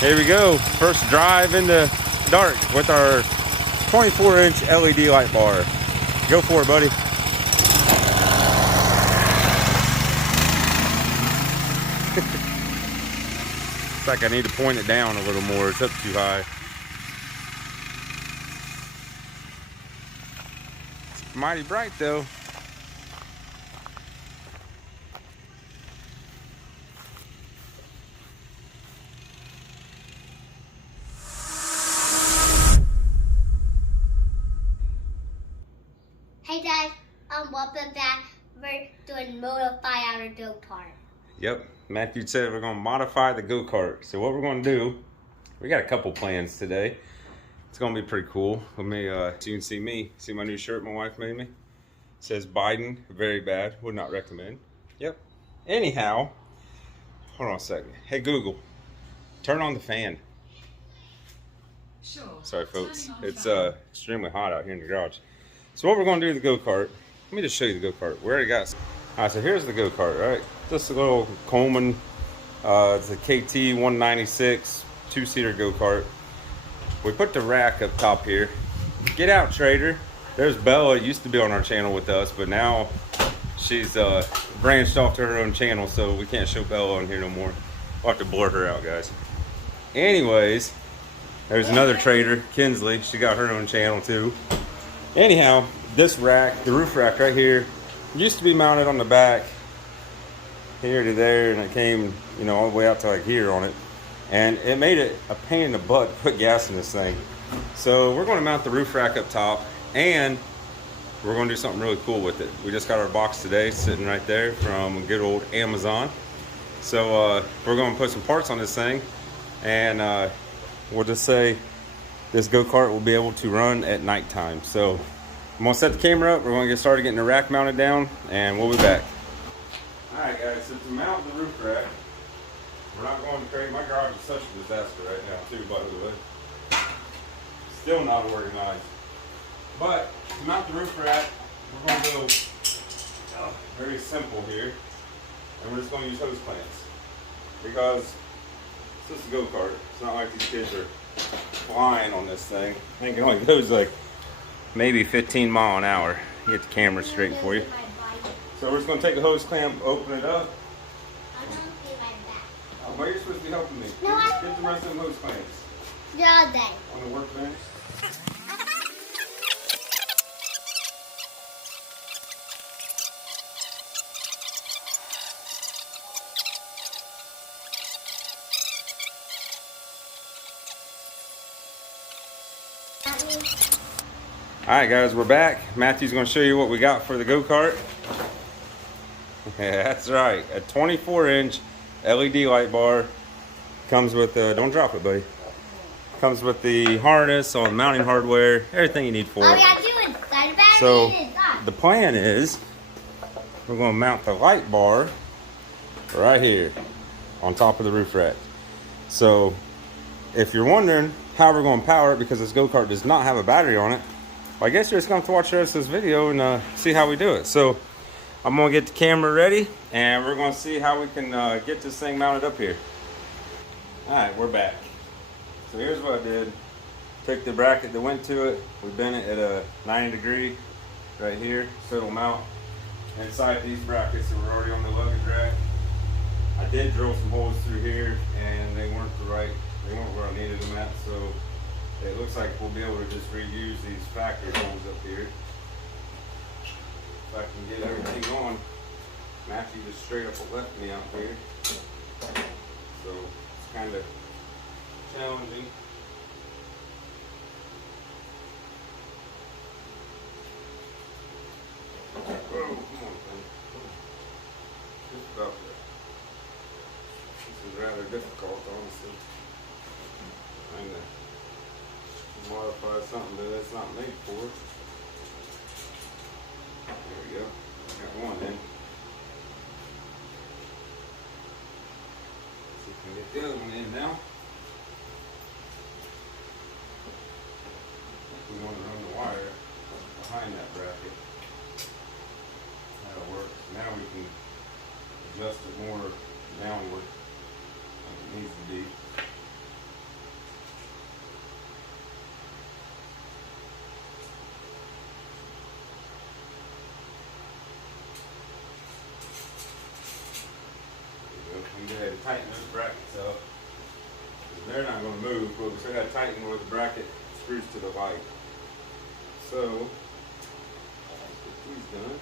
Here we go. First drive in the dark with our 24-inch LED light bar. Go for it, buddy. It's like I need to point it down a little more. It's up too high. It's mighty bright though. Hey Dad, welcome back. We're doing modify our go-kart. Yep, Matthew said we're gonna modify the go-kart. So what we're gonna do, we got a couple plans today. It's gonna be pretty cool. Let me, so you can see me. See my new shirt my wife made me? It says Biden, very bad, would not recommend. Yep. Anyhow, hold on a second. Hey Google, turn on the fan. Sure. Sorry folks, it's extremely hot out here in the garage. So what we're gonna do with the go-kart, let me just show you the go-kart. We already got, all right, so here's the go-kart, right? Just a little Coleman, it's a KT 196 two-seater go-kart. We put the rack up top here. Get out, Trader. There's Bella, used to be on our channel with us, but now she's branched off to her own channel, so we can't show Bella on here no more. We'll have to blur her out, guys. Anyways, there's another Trader, Kinsley. She got her own channel too. Anyhow, this rack, the roof rack right here, used to be mounted on the back here to there, and it came, you know, all the way out to like here on it. And it made it a pain in the butt to put gas in this thing. So we're going to mount the roof rack up top, and we're going to do something really cool with it. We just got our box today sitting right there from good old Amazon. So we're going to put some parts on this thing, and we'll just say this go-kart will be able to run at nighttime. So I'm going to set the camera up. We're going to get started getting the rack mounted down, and we'll be back. All right, guys, so to mount the roof rack, we're not going to create, my garage is such a disaster right now too, by the way. Still not organized. But to mount the roof rack, we're going to go very simple here. And we're just going to use hose clamps. Because it's just a go-kart. It's not like these kids are flying on this thing. I think it only goes like maybe 15 miles an hour. Get the camera straight for you. So we're just going to take a hose clamp, open it up. Why are you supposed to be helping me? No, Get the rest of them hose clamps. The other day. On the workbench. Alright guys, we're back. Matthew's going to show you what we got for the go-kart. Yeah, that's right. A 24-inch LED light bar. Comes with, don't drop it, buddy. Comes with the harness, all the mounting hardware, everything you need for it. So the plan is, we're going to mount the light bar right here on top of the roof rack. So if you're wondering how we're going to power it, because this go-kart does not have a battery on it, well, I guess you're just going to have to watch the rest of this video and see how we do it. So I'm going to get the camera ready, and we're going to see how we can get this thing mounted up here. Alright, we're back. So here's what I did. Took the bracket that went to it, we bent it at a 90 degree right here, so it'll mount inside these brackets that were already on the luggage rack. I did drill some holes through here, and they weren't where I needed them at, so it looks like we'll be able to just reuse these factory holes up here. If I can get everything on. Matthew just straight up left me out here. So it's kind of challenging. Whoa, come on, thing. Just about there. This is rather difficult, honestly. Trying to modify something that it's not made for. There we go. Got one in. See if we can get the other one in now. We want to run the wire behind that bracket. That'll work. Now we can adjust it more downward like it needs to be. they're not going to move, but we still got to tighten where the bracket screws to the light. So, let's get these done.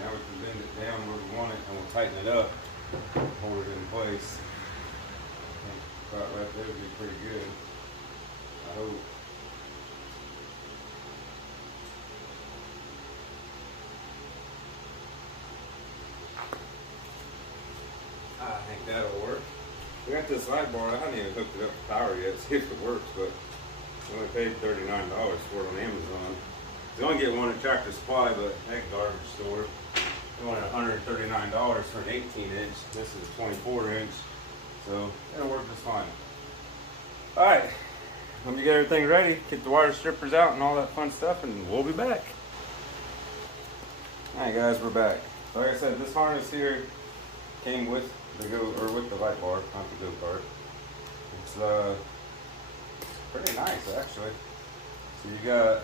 Now we can bend it down where we want it and we'll tighten it up, hold it in place. About right there would be pretty good, I hope. I think that'll work. We got this light bar, I haven't even hooked it up to power yet, see if it works, but we only paid $39 for it on Amazon. You only get one at Tractor Supply, but that garbage store. They wanted $139 for an 18-inch. This is a 24-inch, so it'll work just fine. All right, let me get everything ready, get the wire strippers out and all that fun stuff, and we'll be back. All right, guys, we're back. So like I said, this harness here came with the with the light bar, not the Go-Kart. It's pretty nice actually. So you got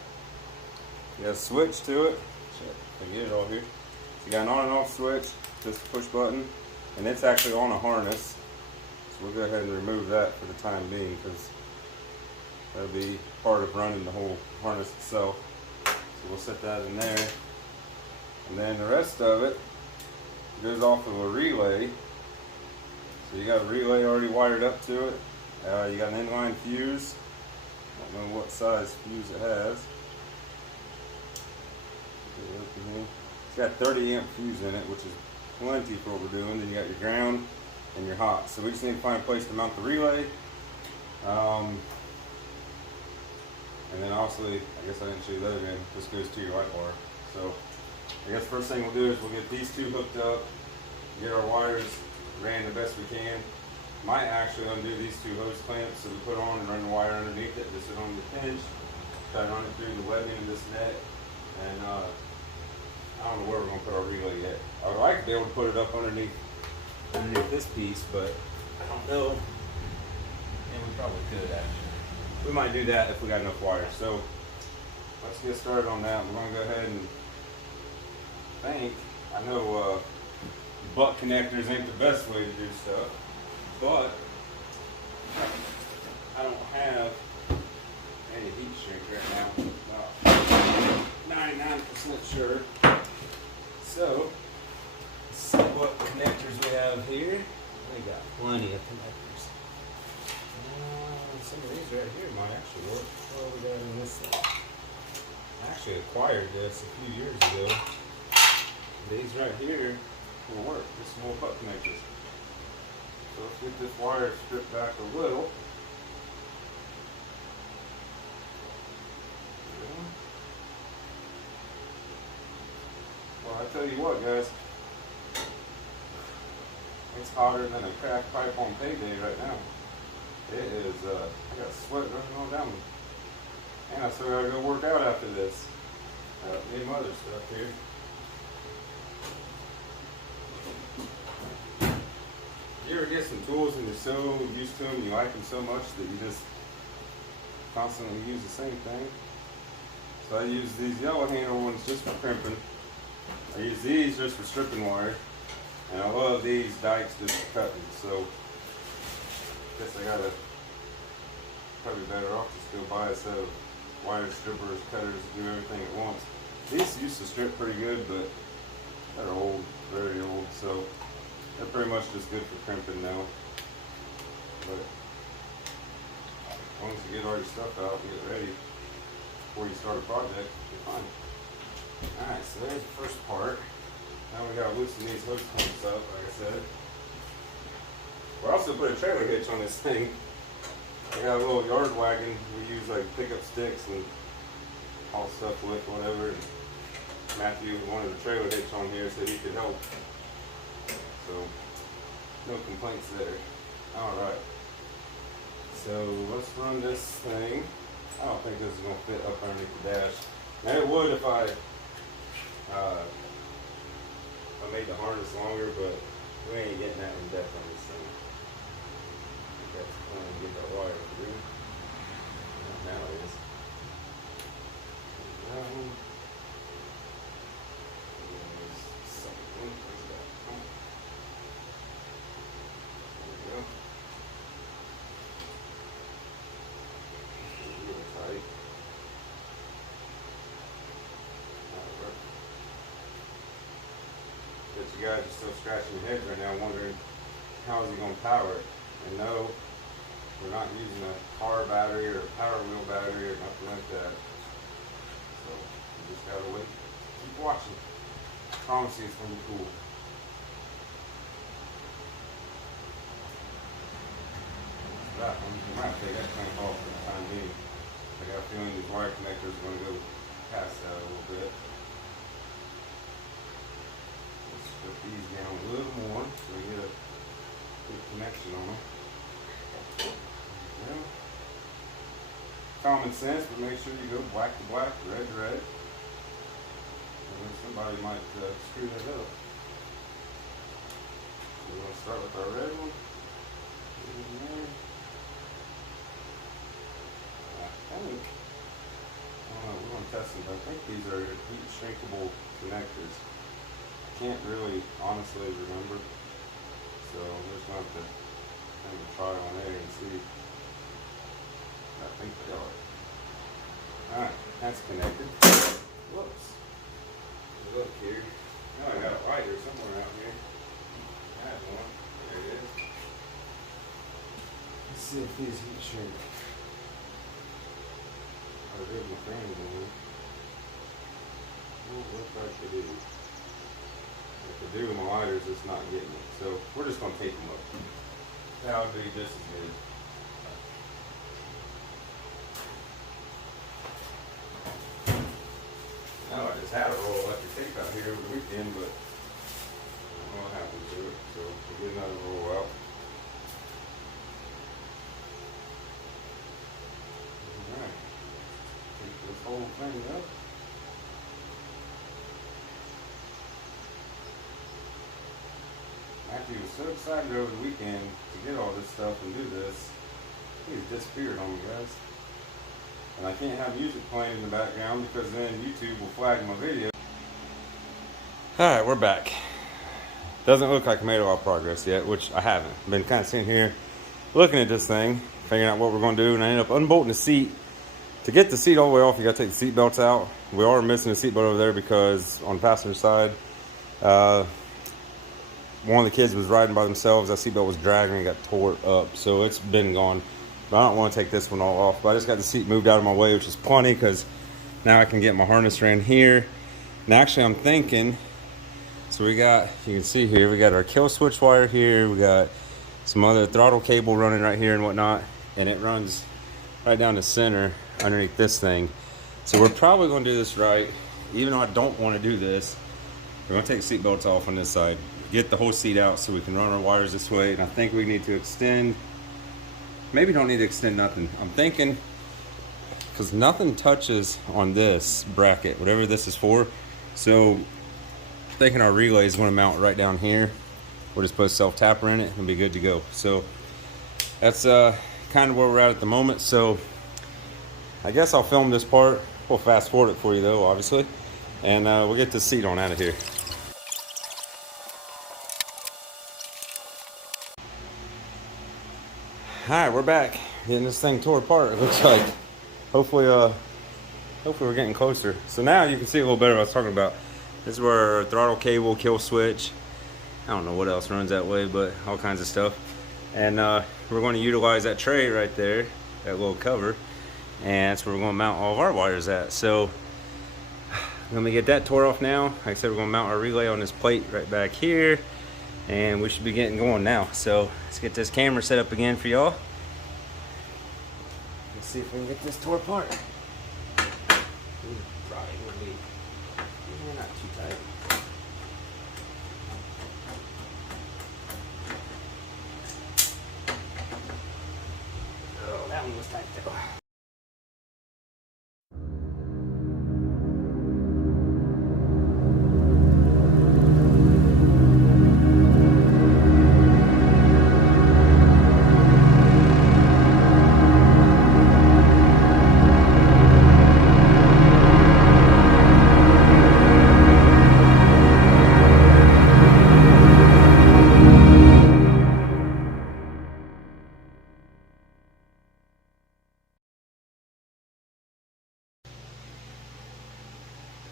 a switch to it. Shit, I can get it all here. So you got an on and off switch, just a push button, and it's actually on a harness. So we'll go ahead and remove that for the time being because that'll be part of running the whole harness itself. So we'll set that in there. And then the rest of it goes off of a relay. So you got a relay already wired up to it. You got an inline fuse. I don't know what size fuse it has. It's got 30 amp fuse in it, which is plenty for what we're doing. Then you got your ground and your hot. So we just need to find a place to mount the relay. And then obviously, I guess I didn't show you the other end. This goes to your light bar. So I guess first thing we'll do is we'll get these two hooked up, get our wires ran the best we can. Might actually undo these two hose clamps that we put on and run the wire underneath it. This is on the pinch. Try to run it through the webbing of this net. And I don't know where we're going to put our relay yet. I would like to be able to put it up underneath this piece, but I don't know. And we probably could actually. We might do that if we got enough wires. So let's get started on that. We're going to go ahead and I know butt connectors ain't the best way to do stuff, but I don't have any heat shrink right now. About 99% sure. So let's see what connectors we have here. We got plenty of connectors. Some of these right here might actually work. What we got in this thing? I actually acquired this a few years ago. These right here will work, just small butt connectors. So let's get this wire stripped back a little. Well, I tell you what, guys, it's hotter than a crack pipe on payday right now. It is, I got sweat running all down me. And I still gotta go work out after this. Need some other stuff here. You ever get some tools and you're so used to them, you like them so much that you just constantly use the same thing? So I use these yellow handle ones just for crimping. I use these just for stripping wire. And I love these dikes just for cutting. So I guess I gotta probably better off just go buy a set of wire strippers, cutters, do everything at once. These used to strip pretty good, but they're old, very old. So they're pretty much just good for crimping now. But as long as you get all your stuff out and get ready before you start a project, you're fine. Alright, so there's the first part. Now we gotta loosen these hose clamps up, like I said. We also put a trailer hitch on this thing. I got a little yard wagon we use like pickup sticks and haul stuff with, whatever. And Matthew wanted a trailer hitch on here so he could help. So, no complaints there. Alright. So, let's run this thing. I don't think this is going to fit up underneath the dash. Now it would if I made the harness longer, but we ain't getting that in depth on this thing. I think that's the plan to get that wire through. Now it is. But you guys are still scratching your heads right now wondering how is he going to power it. And no, we're not using a car battery or a power wheel battery or nothing like that. So you just gotta wait. Keep watching. I promise you it's going to be cool. I might take that clamp off for the time being. I got a feeling these wire connectors are going to go past that a little bit. Put these down a little more so we get a good connection on them. Yeah. Common sense, but make sure you go black to black, red to red. And then somebody might screw that up. We're going to start with our red one. I don't know, we're going to test them, but I think these are heat shrinkable connectors. Can't really honestly remember, so I'm just going to have to kind of try on there and see. I think they are. Alright, that's connected. Whoops. Look here. Now I got a lighter somewhere out here. I have one. There it is. Let's see if these heat shrink. Oh, there's my fan going. Oh, looks like they do. If they do with my lighters, it's not getting it. So we're just going to tape them up. That'll be just as good. Now I just had a roll of electric tape out here over the weekend, but I don't know what happened to it. So we'll get another roll out. Alright. Take this whole thing up. Matthew was so excited over the weekend to get all this stuff and do this. He's disappeared on me, guys. And I can't have music playing in the background because then YouTube will flag my video. Alright, we're back. Doesn't look like I made a lot of progress yet, which I haven't. Been kind of sitting here looking at this thing, figuring out what we're going to do, and I ended up unbolting the seat. To get the seat all the way off, you got to take the seat belts out. We are missing the seat belt over there because on the passenger side, one of the kids was riding by themselves. That seatbelt was dragging and got tore up, so it's been gone. But I don't want to take this one all off. But I just got the seat moved out of my way, which is plenty because now I can get my harness ran here. And actually, I'm thinking. So we got, you can see here, we got our kill switch wire here. We got some other throttle cable running right here and whatnot, and it runs right down the center underneath this thing. So we're probably going to do this right, even though I don't want to do this. We're going to take seat belts off on this side, get the whole seat out so we can run our wires this way. And I think we need to extend, maybe don't need to extend nothing. I'm thinking, because nothing touches on this bracket, whatever this is for. So I'm thinking our relay is going to mount right down here. We'll just put a self-tapper in it and be good to go. So that's kind of where we're at the moment. So I guess I'll film this part. We'll fast forward it for you though, obviously. And we'll get the seat on out of here. Alright, we're back. Getting this thing tore apart, it looks like. Hopefully we're getting closer. So now you can see a little better what I was talking about. This is where our throttle cable, kill switch, I don't know what else runs that way, but all kinds of stuff. And we're going to utilize that tray right there, that little cover, and that's where we're going to mount all of our wires at. So let me get that tore off now. Like I said, we're going to mount our relay on this plate right back here, and we should be getting going now. So let's get this camera set up again for y'all. Let's see if we can get this tore apart. Probably would be not too tight. Oh, that one was tight though.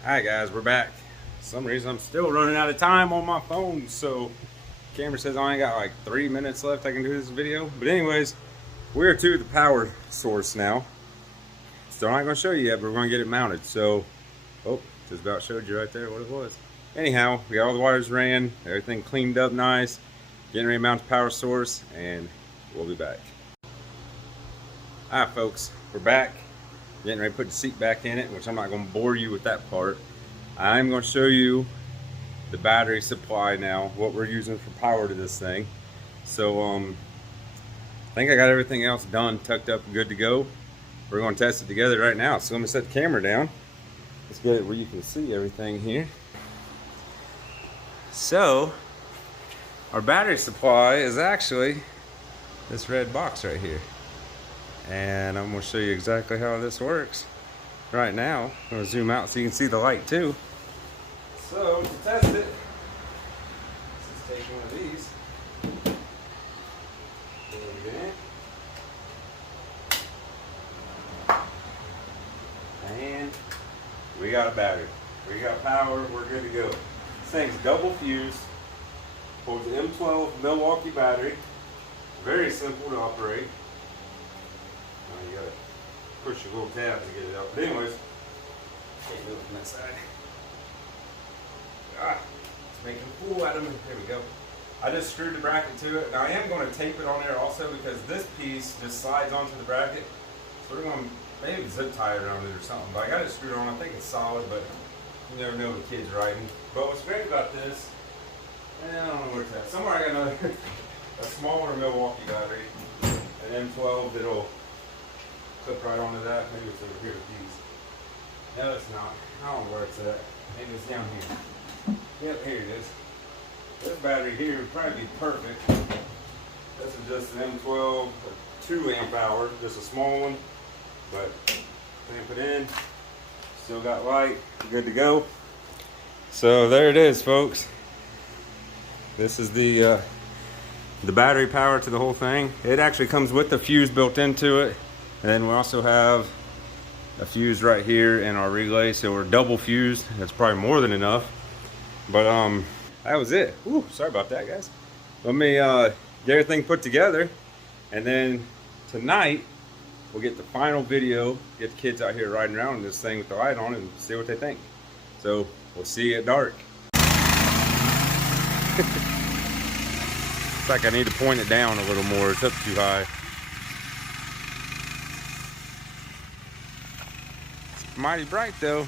Alright guys, we're back. For some reason I'm still running out of time on my phone, so camera says I only got like 3 minutes left I can do this video. But anyways, we're to the power source now. Still not going to show you yet, but we're going to get it mounted. So, oh, just about showed you right there what it was. Anyhow, we got all the wires ran, everything cleaned up nice, getting ready to mount the power source, and we'll be back. Alright folks, we're back. Getting ready to put the seat back in it, which I'm not going to bore you with that part. I'm going to show you the battery supply now, what we're using for power to this thing. So I think I got everything else done, tucked up, and good to go. We're going to test it together right now. So let me set the camera down. Let's get it where you can see everything here. So our battery supply is actually this red box right here. And I'm going to show you exactly how this works right now. I'm going to zoom out so you can see the light too. So to test it, let's just take one of these. Plug it in. And we got a battery. We got power. We're good to go. This thing's double fused. Holds an M12 Milwaukee battery. Very simple to operate. You gotta push your little tab to get it up. But anyways, can't do it from that side. It's making a fool out of me. There we go. I just screwed the bracket to it. Now I am going to tape it on there also because this piece just slides onto the bracket. So we're going to maybe zip tie it around it or something. But I got it screwed on. I think it's solid, but you never know with kids riding. But what's great about this, I don't know where it's at. Somewhere I got another, a smaller Milwaukee battery, an M12 that'll clip right onto that. Maybe it's over here with these. No, it's not. I don't know where it's at. Maybe it's down here. Yep, here it is. This battery here would probably be perfect. This is just an M12, 2 amp hour, just a small one. But clamp it in. Still got light. Good to go. So there it is, folks. This is the battery power to the whole thing. It actually comes with the fuse built into it. And then we also have a fuse right here in our relay, so we're double fused. That's probably more than enough. But that was it. Ooh, sorry about that, guys. Let me get everything put together, and then tonight we'll get the final video, get the kids out here riding around in this thing with the light on and see what they think. So we'll see you at dark. Looks like I need to point it down a little more. It's up too high. Mighty bright though.